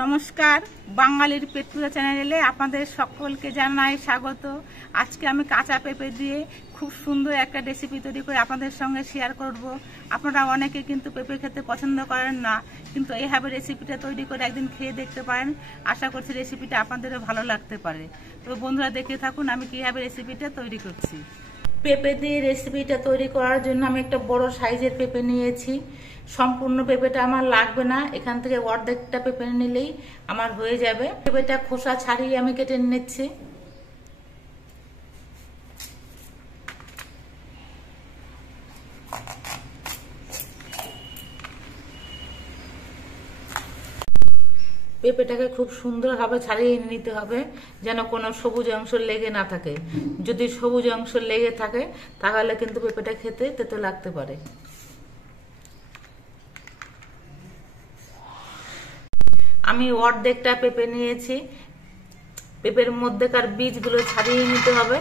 নমস্কার, বাঙালির পেটপুজা চ্যানেলে আপনাদের সকলকে জানাই স্বাগত। আজকে আমি কাঁচা পেঁপে দিয়ে খুব সুন্দর একটা রেসিপি তৈরি করে আপনাদের সঙ্গে শেয়ার করব। আপনারা অনেকে কিন্তু পেঁপে খেতে পছন্দ করেন না, কিন্তু এইভাবে রেসিপিটা তৈরি করে একদিন খেয়ে দেখতে পারেন। আশা করছি রেসিপিটা আপনাদেরও ভালো লাগতে পারে। তো বন্ধুরা, দেখে থাকুন আমি কীভাবে রেসিপিটা তৈরি করছি। পেঁপে দিয়ে রেসিপিটা তৈরি করার জন্য আমি একটা বড় সাইজের পেঁপে নিয়েছি। সম্পূর্ণ পেঁপেটা আমার লাগবে না, এখান থেকে অর্ধেকটা পেঁপে নিলেই আমার হয়ে যাবে। পেঁপেটা খোসা ছাড়িয়ে আমি কেটে নিচ্ছি। পেঁপেটাকে খুব সুন্দরভাবে ছাড়িয়ে নিতে হবে, যেন কোনো সবুজ অংশ লেগে না থাকে। যদি সবুজ অংশ লেগে থাকে তাহলে কিন্তু পেঁপেটা খেতে তেতো লাগতে পারে। আমি অর্ধেকটা পেঁপে নিয়েছি। পেঁপের মধ্যেকার বীজগুলো ছাড়িয়ে নিতে হবে।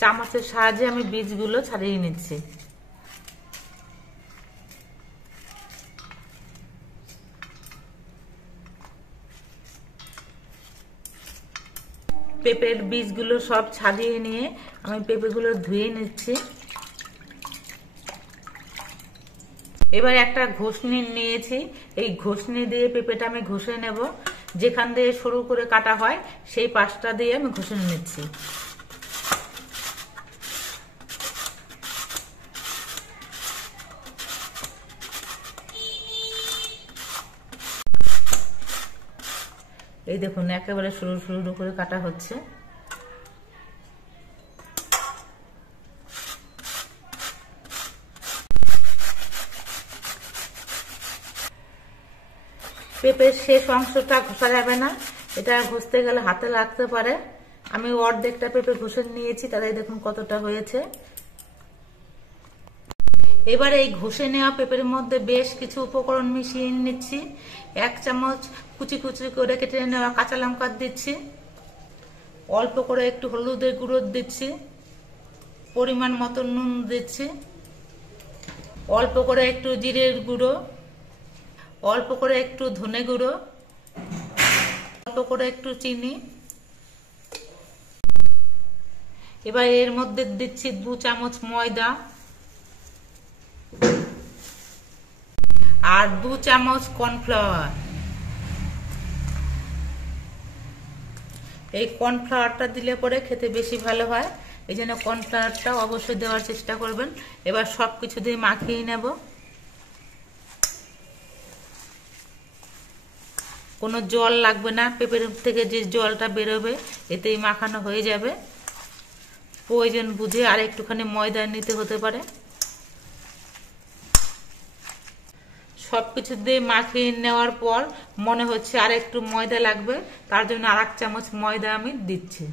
চামচের সাহায্যে আমি বীজগুলো ছাড়িয়ে নিচ্ছি। পেঁপের বীজগুলো সব ছাড়িয়ে নিয়ে আমি পেঁপেগুলো ধুয়ে নিচ্ছি। এবার একটা ঘষনি নিয়েছি, এই ঘষনি দিয়ে পেঁপেটা আমি ঘষে নেব। যেখান দিয়ে সরু করে কাটা হয় সেই পাশটা দিয়ে আমি ঘষে নিচ্ছি। এই দেখুন, একেবারে সরু সরু করে কাটা হচ্ছে। পেঁপের শেষ অংশটা ঘষা যাবে না, এটা ঘষতে গেলে হাতে লাগতে পারে। আমি অর্ধেকটা পেঁপে ঘষে নিয়েছি, তাহলে দেখুন কতটা হয়েছে। এবার এই ঘষে নেওয়া পেঁপের মধ্যে বেশ কিছু উপকরণ মিশিয়ে নিচ্ছি। 1 চামচ কুচি কুচি করে কেটে নেওয়া কাঁচা লঙ্কা দিচ্ছি, অল্প করে একটু হলুদের গুঁড়ো দিচ্ছি, পরিমাণ মতো নুন দিচ্ছি, অল্প করে একটু জিরের গুঁড়ো, অল্প করে একটু ধনে গুঁড়ো, অল্প করে একটু চিনি। এবার এর মধ্যে দিচ্ছি 2 চামচ ময়দা আর 2 চামচ কর্নফ্লাওয়ার। এই কর্নফ্লাওয়ারটা দিলে পরে খেতে বেশি ভালো হয়, এই জন্য কর্নফ্লাওয়ারটা অবশ্যই দেওয়ার চেষ্টা করবেন। এবার সবকিছু দিয়ে মাখিয়ে নেব। কোনো জল লাগবে না, পেঁপের থেকে যে জলটা বেরোবে এতেই মাখানো হয়ে যাবে। প্রয়োজন বুঝে আর একটুখানি ময়দা নিতে হতে পারে। সবকিছু দিয়ে মাখিয়ে নেওয়ার পর মনে হচ্ছে আর একটু ময়দা লাগবে, তার জন্য আর 1 চামচ ময়দা আমি দিচ্ছি।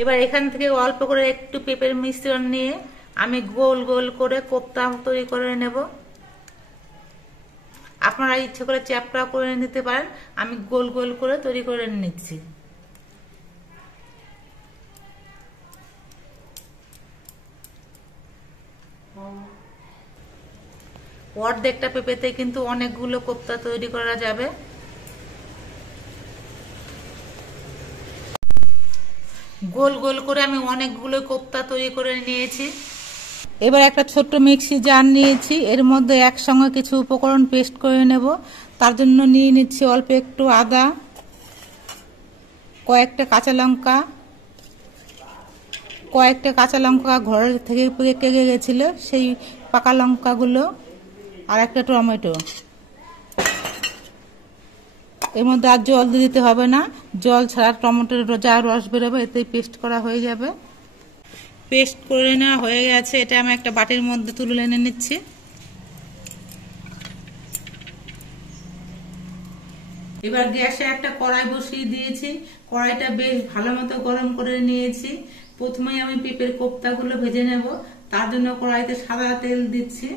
এবার এখান থেকে অল্প করে একটু পেঁপের মিশ্রণ নিয়ে আমি গোল গোল করে কোপ্তা তৈরি করে নেব। আপনারা ইচ্ছে করে চ্যাপটা করে নিতে পারেন, আমি গোল গোল করে তৈরি করে নিচ্ছি। অর্ধেকটা পেঁপেতে কিন্তু অনেকগুলো কোপ্তা তৈরি করা যাবে। গোল গোল করে আমি অনেকগুলো কোপ্তা তৈরি করে নিয়েছি। এবার একটা ছোট্ট মিক্সি জার নিয়েছি, এর মধ্যে একসঙ্গে কিছু উপকরণ পেস্ট করে নেব। তার জন্য নিয়ে নিচ্ছি অল্প একটু আদা, কয়েকটা কাঁচা লঙ্কা ঘরের থেকে পেকে গেছিল সেই পাকা লঙ্কাগুলো, আর একটা টমেটো। এর মধ্যে আর জল দিতে হবে না, জল ছাড়া টমেটোর যা রস বেরোবে এতেই পেস্ট করা হয়ে যাবে। পেস্ট করে নেওয়া হয়ে গেছে, এটা আমি একটা বাটির মধ্যে তুলে এনে নিচ্ছি। এবার গ্যাসে একটা কড়াই বসিয়ে দিয়েছি, কড়াইটা বেশ ভালো মতো গরম করে নিয়েছি। প্রথমেই আমি পেঁপের কোপ্তাগুলো ভেজে নেব, তার জন্য কড়াইতে সাদা তেল দিচ্ছি।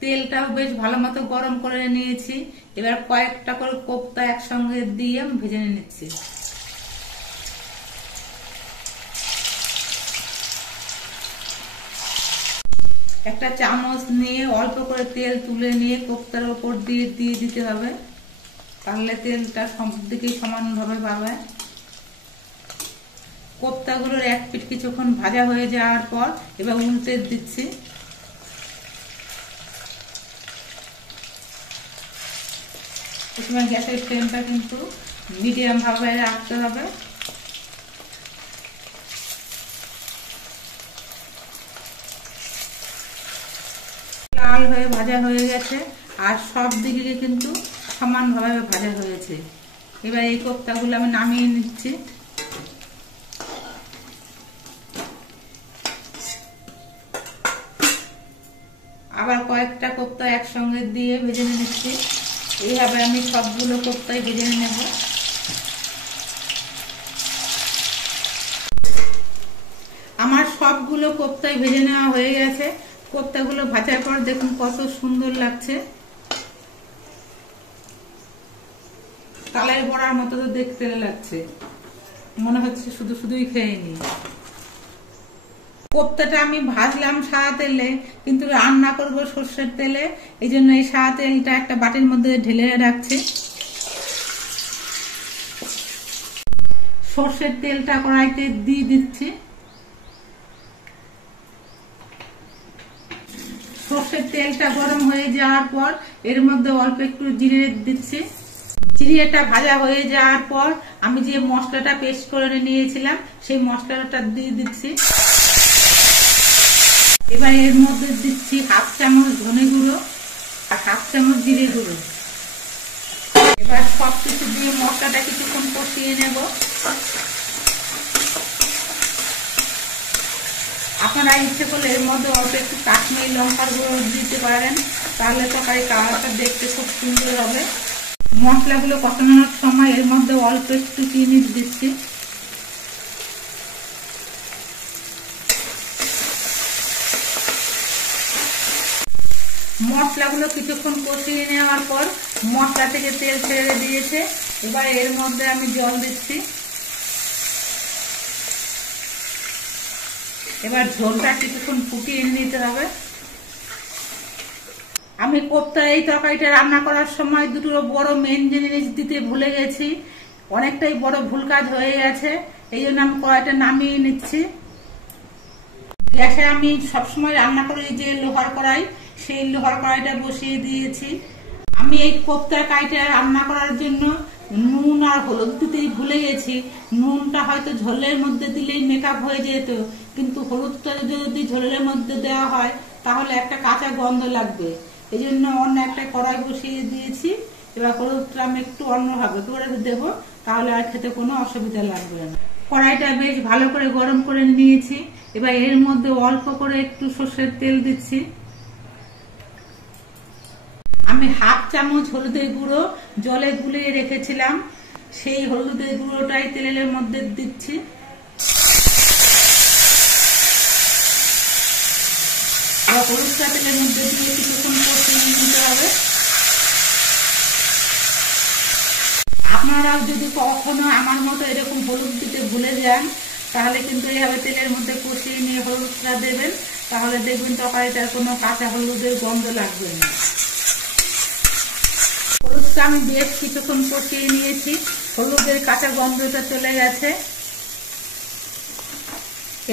তেলটাও বেশ ভালো মতো গরম করে নিয়েছি। এবার কয়েকটা করে কোপ্তা একসঙ্গে দিয়ে ভেজে নিচ্ছি। একটা চামচ নিয়ে অল্প করে তেল তুলে নিয়ে কোপ্তার ওপর দিয়ে দিয়ে দিতে হবে, তাহলে তেলটা সব দিকে সমানভাবে পাবে। কোপ্তাগুলোর এক পিঠ কিছুক্ষণ ভাজা হয়ে যাওয়ার পর এবার উল্টে দিচ্ছি। প্রথমে গ্যাসের ফ্লেমটা কিন্তু মিডিয়াম ভাবে রাখতে হবে। লাল হয়ে ভাজা হয়ে গেছে আর সব দিকে কিন্তু সমানভাবে ভাজা হয়েছে। এবার এই কোপ্তাগুলো আমি নামিয়ে নিচ্ছি। আবার কয়েকটা কোপ্তা একসঙ্গে দিয়ে ভেজে নিচ্ছি। এইভাবে আমি সবগুলো কোপ্তাই ভেজে নেব। আমার সবগুলো কোপ্তাই ভেজে নেওয়া হয়ে গেছে। কোপ্তাগুলো ভাজার পর দেখুন কত সুন্দর লাগছে, তালের বড়ার মতো তো দেখতে লাগছে, মনে হচ্ছে শুধু শুধুই খেয়ে নি। কোপ্তাটা আমি ভাজলাম সাদা তেলে, কিন্তু রান্না করব সর্ষের তেলে, এই জন্য এই সাদা তেলটা একটা বাটির মধ্যে ঢেলে রাখছি। সর্ষের তেলটা কড়াইতে দিয়ে দিচ্ছি। সর্ষের তেলটা গরম হয়ে যাওয়ার পর এর মধ্যে অল্প একটু জিরে দিচ্ছি। জিরেটা ভাজা হয়ে যাওয়ার পর আমি যে মশলাটা পেস্ট করে নিয়েছিলাম সেই মশলাটা দিয়ে দিচ্ছি। এবার এর মধ্যে দিচ্ছি হাফ চামচ ধনে গুঁড়ো আর হাফ চামচ জিরে গুঁড়ো। এবার সবকিছু দিয়ে মশলাটা কিছুক্ষণ কষিয়ে নেব। আপনারা ইচ্ছে করলে এর মধ্যে অল্প একটু কাশ্মীরি লঙ্কার গুঁড়ো দিতে পারেন, তাহলে তরকারি কালারটা দেখতে খুব সুন্দর হবে। মশলাগুলো কষানোর সময় এর মধ্যে অল্প একটু চিনি দিচ্ছি। মশলাগুলো কিছুক্ষণ কষিয়ে নেওয়ার পর মশলা থেকে তেল ছেড়ে দিয়েছে। এবার এর মধ্যে আমি জল দিচ্ছি। এবার ঝোলটা কিছুক্ষণ ফুটিয়ে নিতে হবে। আমি কোপ্তা এই তরকারিটা রান্না করার সময় দুটো বড় মেন জিনিস দিতে ভুলে গেছি, অনেকটাই বড় ভুল কাজ হয়ে গেছে, এই জন্য আমি কড়াইটা নামিয়ে নিচ্ছি। গ্যাসে আমি সবসময় রান্না করি যে লোহার কড়াই, সেই লোহার কড়াইটা বসিয়ে দিয়েছি। আমি এই কোপ্তার কাইটা রান্না করার জন্য নুন আর হলুদ দিতেই ভুলে গেছি। নুনটা হয়তো ঝোলের মধ্যে দিলেই মেকআপ হয়ে যেত, কিন্তু হলুদটা যদি ঝোলের মধ্যে দেওয়া হয় তাহলে একটা কাঁচা গন্ধ লাগবে, এই জন্য অন্য একটা কড়াই বসিয়ে দিয়েছি। এবার হলুদটা আমি একটু অন্যভাবে করে দেবো, তাহলে আর খেতে কোনো অসুবিধা লাগবে না। কড়াইটা বেশ ভালো করে গরম করে নিয়েছি। এবার এর মধ্যে অল্প করে একটু সর্ষের তেল দিচ্ছি। আমি হাফ চামচ হলুদের গুঁড়ো জলে গুলিয়ে রেখেছিলাম, সেই হলুদের গুঁড়োটাই তেলের মধ্যে দিচ্ছি। হলুদটা তেলের মধ্যে দিয়ে কিছুক্ষণ কষিয়ে নিতে হবে। আপনারাও যদি কখনো আমার মতো এরকম হলুদ দিতে ভুলে যান, তাহলে কিন্তু এইভাবে তেলের মধ্যে কষিয়ে নিয়ে হলুদটা দেবেন, তাহলে দেখবেন তরকারিটার কোনো কাঁচা হলুদের গন্ধ লাগবে না। হলুদটা আমি বেশ কিছুক্ষণ কষিয়ে নিয়েছি, হলুদের কাঁচা গন্ধটা চলে গেছে।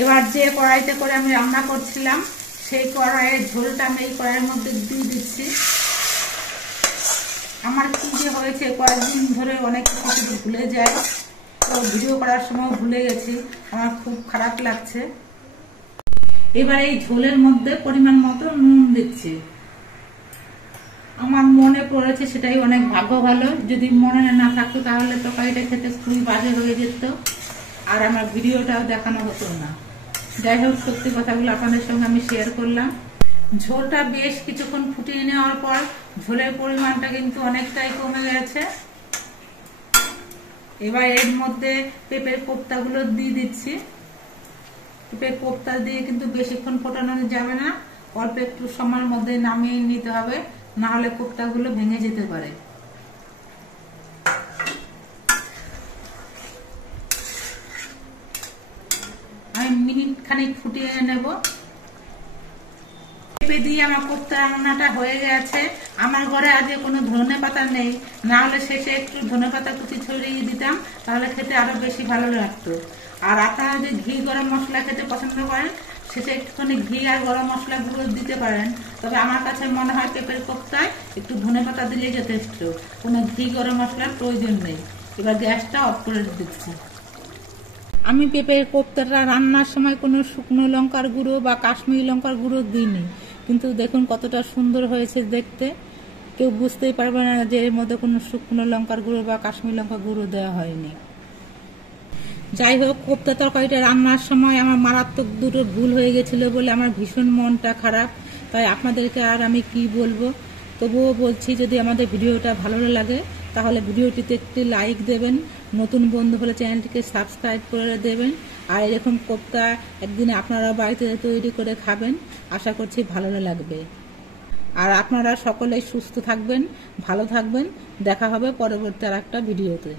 এবার যে কড়াইতে করে আমি রান্না করছিলাম সেই কড়াইয়ের ঝোলটা আমি এই কড়াইয়ের মধ্যে দিয়ে দিচ্ছি। আমার কি যে হয়েছে, কয়েকদিন ধরে অনেক কিছু ভুলে যায়, তো ভিডিও করার সময় ভুলে গেছি, আমার খুব খারাপ লাগছে। এবার এই ঝোলের মধ্যে পরিমাণ মতো নুন দিচ্ছি। আমার মনে পড়েছে, সেটাই অনেক ভাগ্য ভালো, যদি মনে না থাকতো তাহলে তরকারিটা খেতে খুবই বাজে হয়ে যেত আর আমার ভিডিওটাও দেখানো হতো না। যাই হোক, সত্যি কথাগুলো আপনাদের সঙ্গে আমি শেয়ার করলাম। ঝোলটা বেশ কিছুক্ষণ ফুটিয়ে নেওয়ার পর ঝোলের পরিমাণটা কিন্তু অনেকটাই কমে গেছে। এবার এর মধ্যে পেঁপের কোপ্তাগুলো দিয়ে দিচ্ছি। পেঁপের কোপ্তা দিয়ে কিন্তু বেশিক্ষণ ফোটানো যাবে না, অল্প একটু সময়ের মধ্যে নামিয়ে নিতে হবে, না হলে কোপ্তাগুলো ভেঙে যেতে পারে। আমি মিনিট খানিক ফুটিয়ে নেব। পেঁপে দিয়ে আমার কোপ্তা রান্নাটা হয়ে গেছে। আমার ঘরে আজকে কোনো ধনে পাতা নেই, না হলে শেষে একটু ধনে পাতা কুচি ছড়িয়ে দিতাম, তাহলে খেতে আরো বেশি ভালো লাগতো। আর আপনারা যদি ঘি গরম মশলা খেতে পছন্দ করেন, শেষে একটুখানি ঘি আর গরম মশলা গুঁড়ো দিতে পারেন। তবে আমার কাছে মনে হয় পেঁপের কোপ্তায় একটু ধনে পাতা দিলে যথেষ্ট, কোনো ঘি গরম মশলার প্রয়োজন নেই। এবার গ্যাসটা অফ করে দিচ্ছি। আমি পেঁপের কোপ্তাটা রান্নার সময় কোনো শুকনো লঙ্কার গুঁড়ো বা কাশ্মীরি লঙ্কার গুঁড়ো দিইনি, কিন্তু দেখুন কতটা সুন্দর হয়েছে দেখতে। কেউ বুঝতেই পারবে না যে এর মধ্যে কোনো শুকনো লঙ্কার গুঁড়ো বা কাশ্মীরি লঙ্কার গুঁড়ো দেওয়া হয়নি। যাই হোক, কোপ্তা তরকারিটা রান্নার সময় আমার মারাত্মক দুটো ভুল হয়ে গেছিলো বলে আমার ভীষণ মনটা খারাপ। তাই আপনাদেরকে আর আমি কি বলবো, তবুও বলছি, যদি আমাদের ভিডিওটা ভালো লাগে তাহলে ভিডিওটিতে একটি লাইক দেবেন, নতুন বন্ধু হলে চ্যানেলটিকে সাবস্ক্রাইব করে দেবেন। আর এরকম কোপ্তা একদিন আপনারা বাড়িতে তৈরি করে খাবেন, আশা করছি ভালো লাগবে। আর আপনারা সকলেই সুস্থ থাকবেন, ভালো থাকবেন। দেখা হবে পরবর্তী আর একটা ভিডিওতে।